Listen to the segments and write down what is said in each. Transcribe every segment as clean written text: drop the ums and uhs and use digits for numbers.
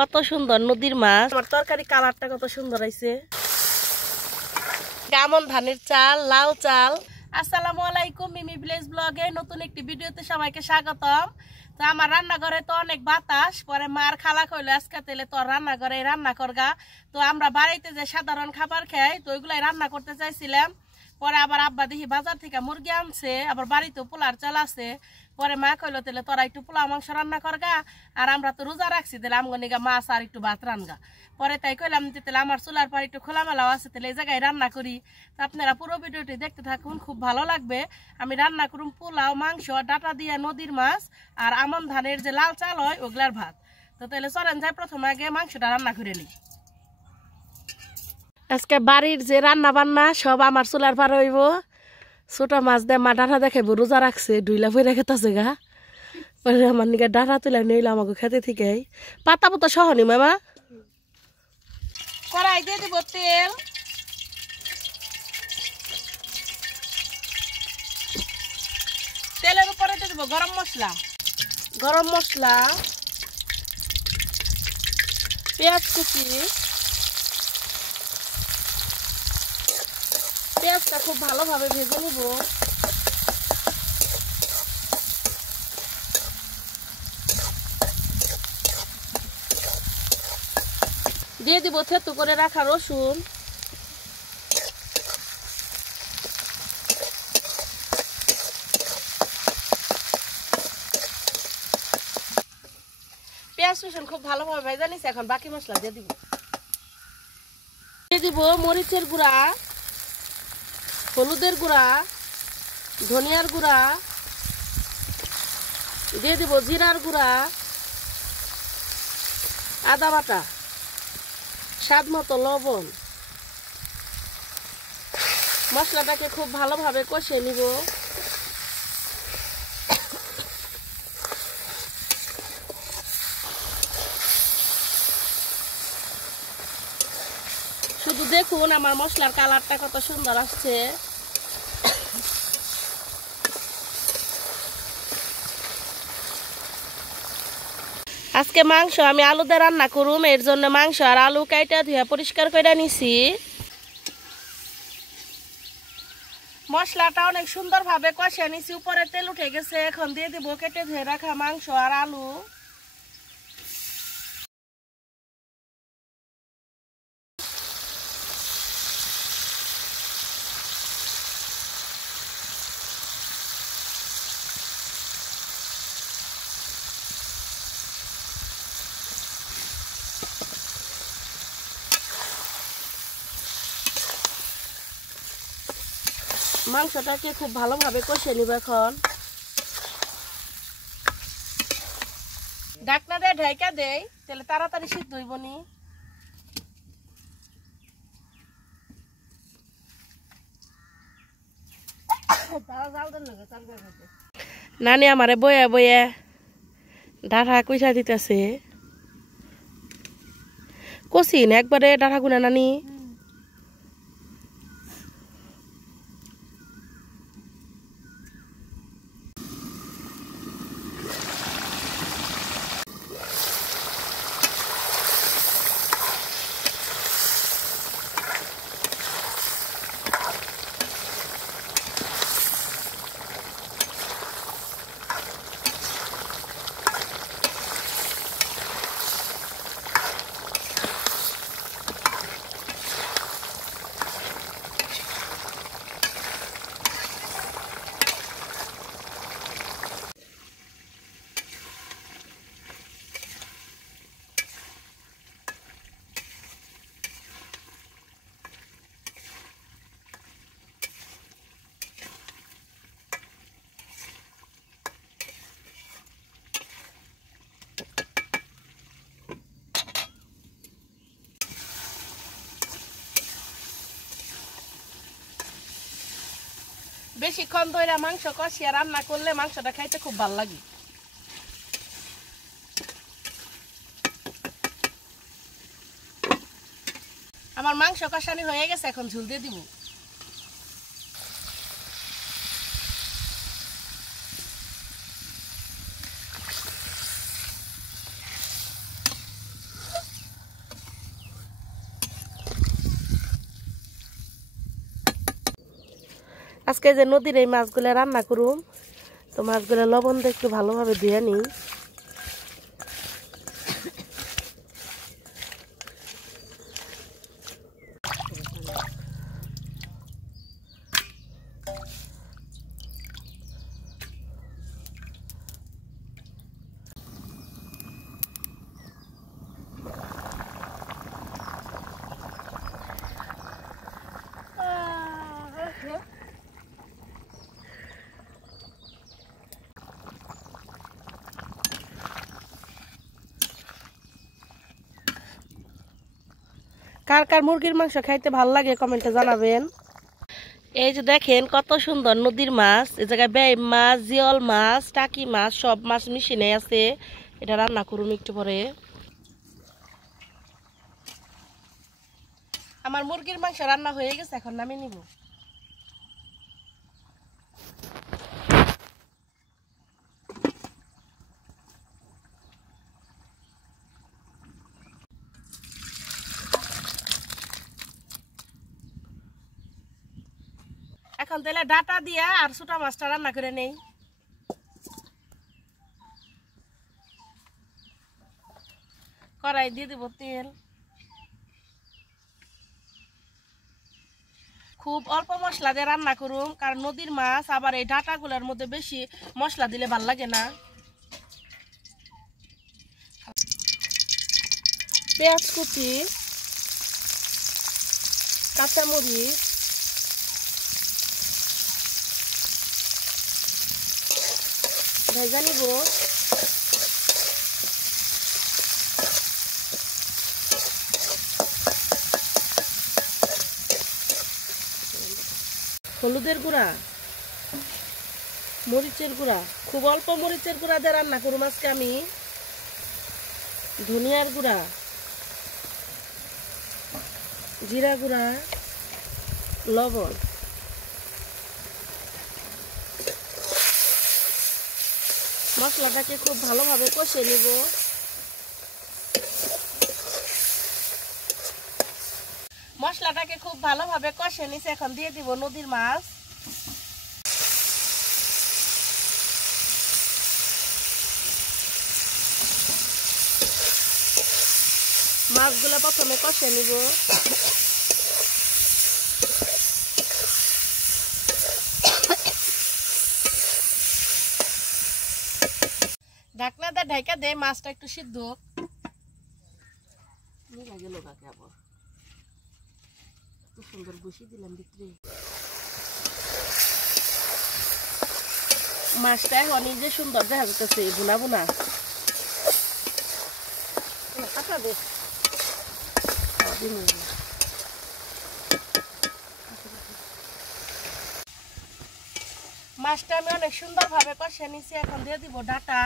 কত সুন্দর নদীর মাছ। আমার তরকারি কালারটা কত সুন্দর হয়েছে। কেমন ধানের চাল, লাউ চাল। আসসালামু আলাইকুম, মিমি ভিলেজ ব্লগে নতুন একটি ভিডিওতে সবাইকে স্বাগতম। তো আমার রান্নাঘরে তো অনেক বাতাস, পরে মার খালা কইলো আজকে তেলে তোর রান্নাঘরে রান্না করগা। তো আমরা বাড়িতে যে সাধারণ খাবার খাই তো ওইগুলাই রান্না করতে চাইছিলাম। পরে আবার আব্বা দেখি বাজার থেকে মুরগি আনছে, আবার বাড়িতেও পোলার চাল আছে। পরে মা কইলো তেলে তোরা একটু পোলা মাংস রান্না করগা, আর আমরা তো রোজা রাখছি তাহলে আমগনিগা মাছ আর একটু ভাত রান্না। পরে তাই কইলাম তাহলে আমার চুলার পর একটু খোলামেলাও আছে, তাহলে এই জায়গায় রান্না করি। তো আপনারা পুরো ভিডিওটি দেখতে থাকুন, খুব ভালো লাগবে। আমি রান্না করুম পোলাও, মাংস, ডাটা দিয়ে নদীর মাছ আর আমন ধানের যে লাল চাল হয় ওগুলার ভাত। তো তাহলে চলেন যাই প্রথমে আগে মাংসটা রান্না করে নিই। আজকে বাড়ির যে রান্না বান্না সব আমার চুলার পার হইব। ছোট মাছ দিয়ে মা ডাটা দেখাইব, রোজা রাখছে ডুইলা ফইরা খেতেছে গা। পরে আমার নিকে ডাটা তুলে নিলাম আমাকে খেতে থেকে পাতা পাতা সহনি মামা। কড়াই দিয়ে দিব তেল, তেলের উপরে দিয়ে দিব গরম মশলা, পেঁয়াজ কুচি। পেঁয়াজটা খুব ভালোভাবে ভেজে নিব। দিয়ে দিব থেতু করে রাখা রসুন, পেঁয়াজ রসুন খুব ভালোভাবে ভেজে নিছি। এখন বাকি মশলা দিয়ে দিব মরিচের গুঁড়া, হলুদের গুঁড়া, ধনিয়ার গুঁড়া, দিয়ে দিব জিরার গুঁড়া, আদা বাটা, স্বাদ মতো লবণ। মশলাটাকে খুব ভালোভাবে কষিয়ে নিব। শুধু দেখুন আমার মশলার কালারটা কত সুন্দর আসছে। আজকে মাংস আমি আলু দিয়ে রান্না করুম, এর জন্য মাংস আর আলু কাইটা ধুয়ে পরিষ্কার করে নিছি। মশলাটা অনেক সুন্দরভাবে কষিয়ে নিছি, উপরে তেল উঠে গেছে। এখন দিয়ে দিব কেটে ধুয়ে রাখা মাংস আর আলু। মাংসটাকে খুব ভালোভাবে কষিয়ে নিব। এখন ঢাকনা দিয়ে ঢাইকা দেই, তাহলে তাড়াতাড়ি সিদ্ধ হইব নি। নানি আমারে বয়ে বয়ে ডাঁটা কুইসা দিতেছে। কষি না একবারে ডাঁটা গুনা নানি। বেশিক্ষণ ধরে মাংস কষিয়ে রান্না করলে মাংসটা খাইতে খুব ভালো লাগে। আমার মাংস কষানি হয়ে গেছে, এখন ঝুল দিয়ে দিব। আজকে যে নদীর এই মাছগুলো রান্না করুম, তো মাছগুলো লবণ দিয়ে একটু ভালোভাবে ধুয়ে নিই। কার কার মুরগির মাংস খাইতে ভালো লাগে কমেন্টে জানাবেন। এই যে দেখেন কত সুন্দর নদীর মাছ, এই জায়গায় বেইম মাছ, জিওল মাছ, টাকি মাছ, সব মাছ মিশিয়ে আছে। এটা রান্না করুন একটু পরে। আমার মুরগির মাংস রান্না হয়ে গেছে, এখন নামিয়ে নিব। এখন তাহলে ডাটা দিয়া আর ছোটা মাছটা রান্না করে নেই। কড়াই দিয়ে দিব তেল। খুব অল্প মশলা দিয়ে রান্না করুম, কারণ নদীর মাছ, আবার এই ডাটাগুলোর মধ্যে বেশি মশলা দিলে ভাল লাগে না। পেঁয়াজ কুচি, কাঁচামরিচ, ভেজা নিব। হলুদের গুঁড়া, মরিচের গুঁড়া, খুব অল্প মরিচের গুঁড়া দিয়ে রান্না করুম আজকে আমি। ধনিয়ার গুঁড়া, জিরা গুঁড়া, লবণ। মশলাটাকে খুব ভালোভাবে কষিয়ে নিব। মশলাটাকে খুব ভালোভাবে কষিয়ে নিছে, এখন দিয়ে দিব নদীর মাছ। মাছগুলো প্রথমে কষিয়ে নিব। ঢাকনা দিয়ে ঢাকা দে, মাছটা একটু সিদ্ধ হোক। গেল কাকে আবার খুব সুন্দর বসিয়ে দিলাম ভিতরে। মাছটা এখন যে সুন্দর দেখা যাচ্ছে, বোনা বোনা। কাটা দে, মাছটা আমি অনেক সুন্দর ভাবে কষিয়ে নিছি, এখন দিয়ে দিব ডাটা।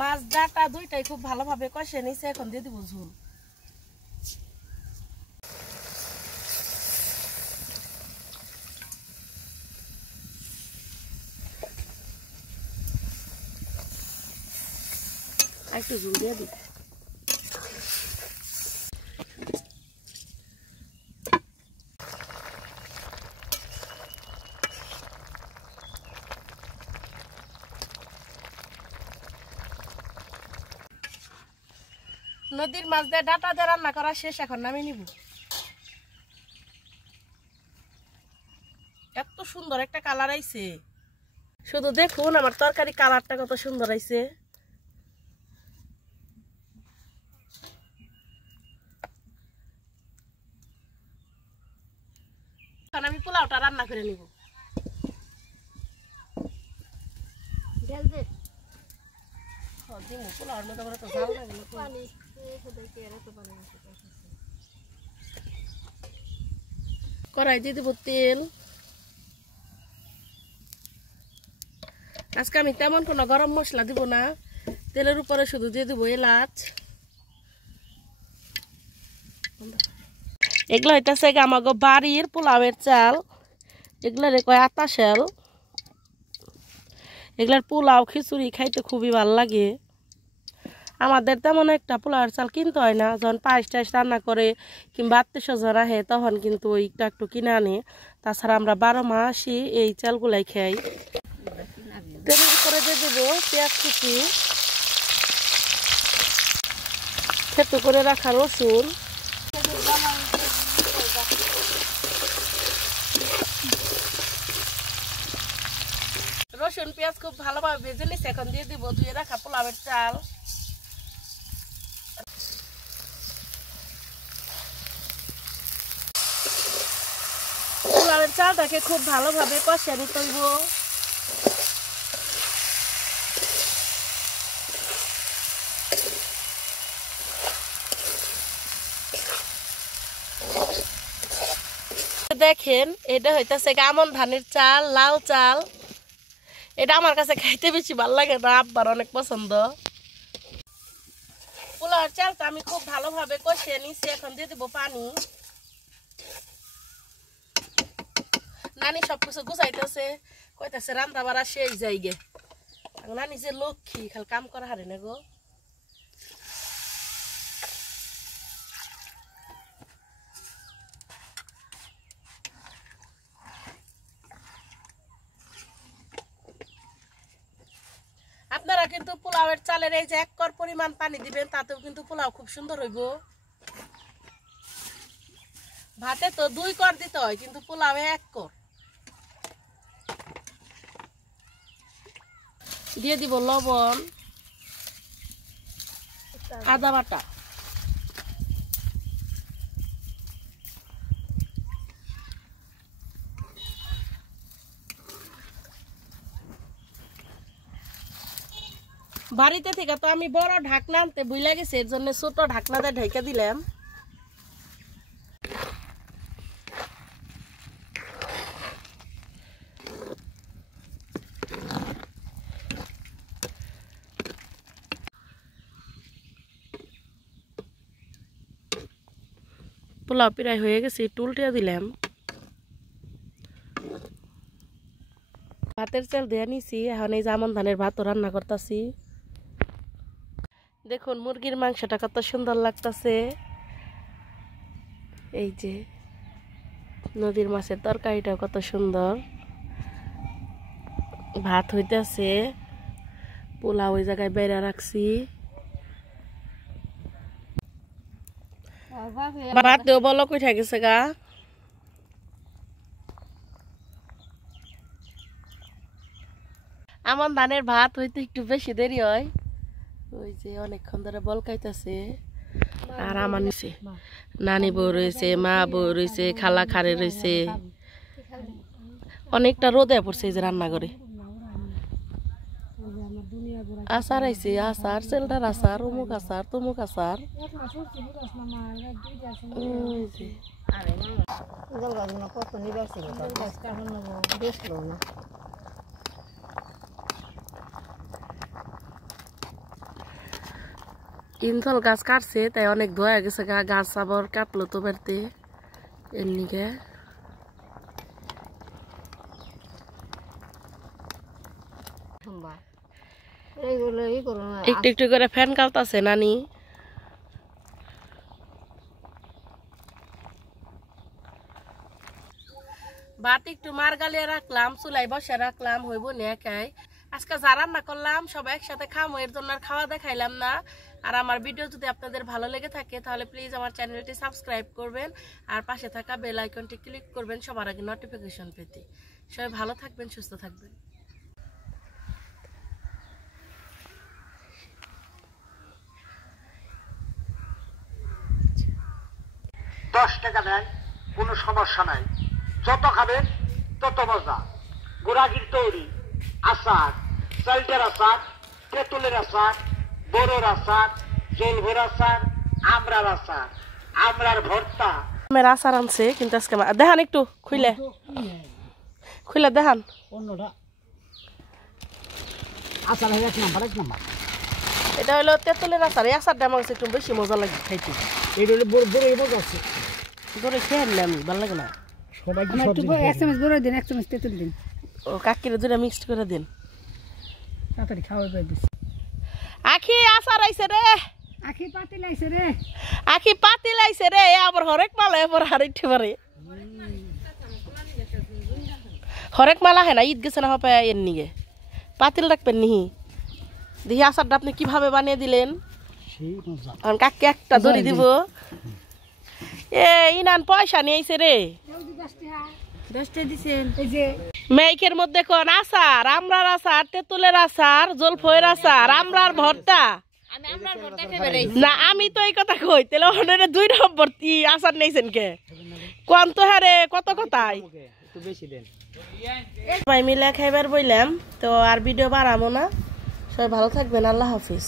মাছ ডাটা দুইটাই খুব ভালোভাবে কষিয়ে নিছে, এখন দিয়ে দিব ঝোল। একটু ঝোল দিয়ে দিই। নদীর মাছ দিয়ে ডাটা দিয়ে রান্না করা শেষ, এখন নামিয়ে নিব। এত সুন্দর একটা কালার আইছে, শুধু দেখুন আমার তরকারি কালারটা কত সুন্দর আইছে। এখন আমি পোলাওটা রান্না করে নিব। কড়াই দিয়ে দিব তেল। আজকে আমি তেমন কোনো গরম মশলা দিব না, তেলের উপরে শুধু দিয়ে দিব এলাচ। এগুলো হইতেছে আমাকে বাড়ির পোলাওয়ের চাল, এগুলার কয় আতাশাল। এগুলার পোলাও খিচুড়ি খাইতে খুবই ভালো লাগে। আমাদের তেমন একটা পোলাওয়ের চাল কিনতে হয় না, যখন পায়েস টাইস রান্না করে কিংবা আত্মীয় স্বজন আহে তখন কিন্তু ওইটা একটু কিনে আনে। তাছাড়া আমরা 12 মাসই এই চালগুলাই খাই। তেলের উপরে দিয়ে দেবো পেঁয়াজ কুচি, থেতো করে রাখা রসুন, রসুন পেঁয়াজ খুব ভালোভাবে ভেজে নিচ্ছে। এখন দিয়ে দিব ধুয়ে রাখা পোলাওয়ের চাল। পোলাওয়ের চালটাকে খুব ভালোভাবে কষিয়ে নিতে হইব। দেখেন এটা হইতেছে আমন ধানের চাল, লাল চাল। এটা আমার কাছে খাইতে বেশি ভালো লাগে না, আব্বার অনেক পছন্দ। পোলাওয়ের চালটা আমি খুব ভালোভাবে কষিয়ে নিচ্ছি। এখন দিয়ে দেবো পানি। নানি সবকিছু গুছাইতেছে, কইতেছে রান্না বাড়া শেষ যাইগে। নানি যে লক্ষ্মী, খালি কাম করা হারে না গো। আপনারা কিন্তু পোলাওয়ের চালের এই যে 1 কর পরিমাণ পানি দিবেন, তাতেও কিন্তু পোলাও খুব সুন্দর হইব। ভাতে তো 2 কর দিতে হয়, কিন্তু পোলাওয়ে 1 কর। দিয়ে দিব লবণ, আদা বাটা, বাড়িতে থেকে তো আমি বড় ঢাকনা আনতে ভুলে গেছি, এর জন্য ছোট ঢাকনা দিয়ে ঢেকে দিলাম। পোলাও প্রায় হয়ে গেছে, একটু উল্টে দিলাম। ভাতের চাল দিয়ে নিছি, এখন এই আমন ধানের ভাতও রান্না করতেছি। দেখুন মুরগির মাংসটা কত সুন্দর লাগতেছে। এই যে নদীর মাছের তরকারিটাও কত সুন্দর। ভাত হইতেছে, পোলাও ওই জায়গায় বেড়া রাখছি। ভাত দেও বলো কই গেছে গা। আমার ধানের ভাত হইতে একটু বেশি দেরি হয়, ওই যে অনেকক্ষণ ধরে বলকাইতেছে। আর আমার নিচে নানি বউ রয়েছে, মা বউ রয়েছে, খালা খারে রয়েছে। অনেকটা রোদে পড়ছে এই যে রান্নাঘরে। আচার আইছে, আচার সেলটার আচার, অমুক আচার তমুক আচার। ইনফল গাছ কাটছে, তাই অনেক ধোয়া গেছে গা। গাছ আবার কাটলো তো বাড়তে এমনিকে। একটু একটু করে ফ্যান কাটতেছে নানি। ভাত একটু মার গালিয়ে রাখলাম, চুলাই বসে রাখলাম, হইব না একাই। আজকে যা রান্না করলাম সবাই একসাথে খামো, এর জন্য আর খাওয়া দেখাইলাম না। আর আমার ভিডিও যদি আপনাদের ভালো লেগে থাকে তাহলে প্লিজ আমার চ্যানেলটি সাবস্ক্রাইব করবেন আর পাশে থাকা বেল আইকনটি ক্লিক করবেন সবার আগে নোটিফিকেশন পেতে। সবাই ভালো থাকবেন, সুস্থ থাকবেন। 10 টাকা নেন, কোনো সমস্যা নাই। যত খাবেন তত মজা। গোড়াগির তৈরি আচার, চালটার আচার, তেঁতুলের আচার, বড়র আচার, জলভোর আচার, আমরার আচার, আমরার ভর্তা। আমের আচার আনছে কিন্তু আজকে দেখান একটু খুলে খুলে দেখান। অন্যটা আচার এক নাম্বার এক নাম্বার। এটা হলো তেঁতুলের আচার। এই আচারটা আমার কাছে একটু বেশি মজা লাগে খাইতে। এটা হলো বড় বড় মজা আছে। ধরে খেয়ে নিলে আমি ভালো লাগে না। সবাই এক চামচ বড় দিন, এক চামচ তেঁতুল দিন, ও কাকিরে দুটা মিক্সড করে দিন। তাড়াতাড়ি খাওয়া দিস। আখি আচার আইছে রে, আখি পাতিল আইছে রে, আখি পাতিল আইছে রে। আবার হরেক মালা এবার হারাইতে পারে। হরেক মালা হয় না, ঈদ গেছে না হবে এর নিগে পাতিল রাখবেন নিহি। দেখি আচারটা আপনি কিভাবে বানিয়ে দিলেন। কাকি একটা দড়ি দিব। এ ইনান পয়সা নিয়ে আইছে রে। 10টা দিছেন। এই যে মেইকের মধ্যে কোন আচার, আমরার আচার, তেঁতুলের আচার, জলফইয়ের আচার, আমরার ভর্তা। না আমি তো এই কথা কই, তাহলে ওখানে 2 নম্বর আচার নিয়েছেন কে? কোন তো হারে কত কথাই সবাই মিলে খাইবার বইলাম। তো আর ভিডিও বাড়াবো না। সবাই ভালো থাকবেন। আল্লাহ হাফিজ।